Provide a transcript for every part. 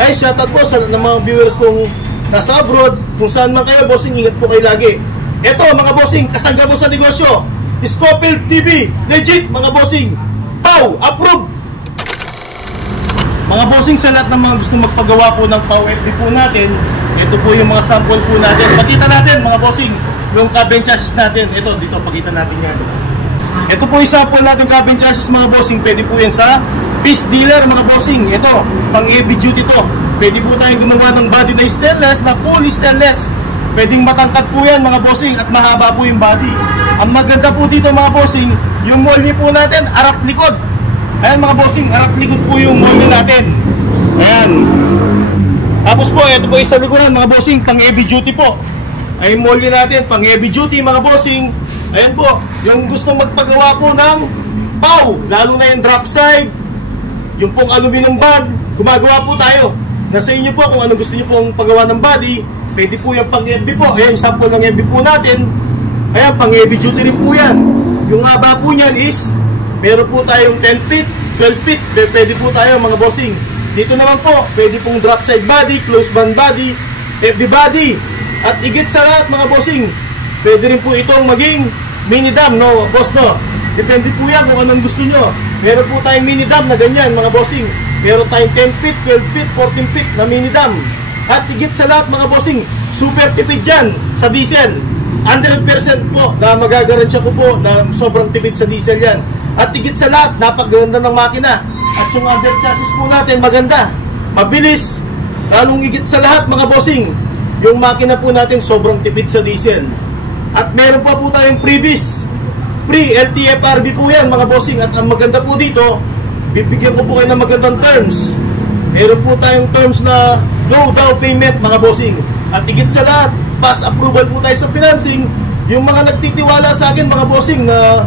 Ay, shoutout po sa ng mga viewers kong nasa abroad. Kung saan man kayo, bossing, ingat po kayo lagi. Ito, mga bossing, kasangga mo sa negosyo. Scofield TV, legit, mga bossing. Pau, approve! Mga bossing, sa lahat ng mga gusto magpagawa po ng Pau FB po natin, ito po yung mga sample po natin. Pakita natin, mga bossing, yung cabin chassis natin. Ito, dito, pakita natin yan. Ito po yung sample natin cabin chassis, mga bossing. Pwede po yan sa piece dealer, mga bossing. Ito, pang heavy duty to. Pwede po tayong gumawa ng body na stainless, na fully stainless. Pwedeng matangkad po yan, mga bossing, at mahaba po yung body. Ang maganda po dito, mga bossing, yung molly po natin, arap likod. Ayan, mga bossing, arap likod po yung molly natin. Ayan. Tapos po, ito po yung sa likuran, mga bossing, pang heavy duty po. Ay, yung molly natin, pang heavy duty, mga bossing. Ayan po, yung gustong magpagawa po ng Pau, lalo na yung drop side, yung pong aluminum bag, gumagawa po tayo. Nasa inyo po kung ano gusto nyo pong paggawa ng body. Pwede po yung pang FB po. Ayan, sample ng FB po natin. Ayan, pang heavy duty rin po yan. Yung haba po niyan is, meron po tayong 10 feet, 12 feet. Pwede po tayo, mga bossing. Dito naman po, pwede pong drop side body, close band body, FB body. At igit sa lahat, mga bossing, pwede rin po itong maging mini dam, no, boss, no? Depende po yan kung anong gusto nyo. Meron po tayong mini dam na ganyan, mga bossing. Meron tayong 10 feet, 12 feet, 14 feet na mini dam. At higit sa lahat, mga bossing, super tipid dyan sa diesel. 100% po na magagaransya ko po na sobrang tipid sa diesel yan. At higit sa lahat, napaganda ng makina. At yung under chassis po natin, maganda, mabilis. Lalong higit sa lahat, mga bossing, yung makina po natin sobrang tipid sa diesel. At meron pa po tayong previous pre-LTFRB po yan, mga bossing. At ang maganda po dito, bibigyan ko po kayo ng magandang terms. Meron po tayong terms na no down payment, mga bossing. At higit sa lahat, pass approval po tayo sa financing. Yung mga nagtitiwala sa akin, mga bossing, na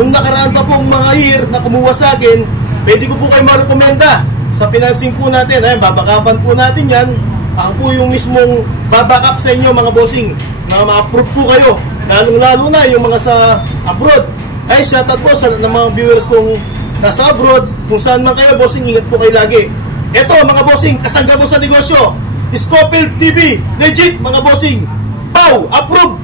nung nakaraan pa pong mga year na kumuha sa akin, pwede ko po kayo marekomenda sa financing po natin. Ayan, babakapan po natin yan. Ako po yung mismong babakap sa inyo, mga bossing, na ma-approve po kayo. Lalong-lalo na yung mga sa abroad. Ay, shoutout po sa ng mga viewers kong nasa abroad. Kung saan man kayo, bossing, ingat po kayo lagi. Ito, mga bossing, kasangga mo sa negosyo. Scofield TV, legit, mga bossing. Pau, approve!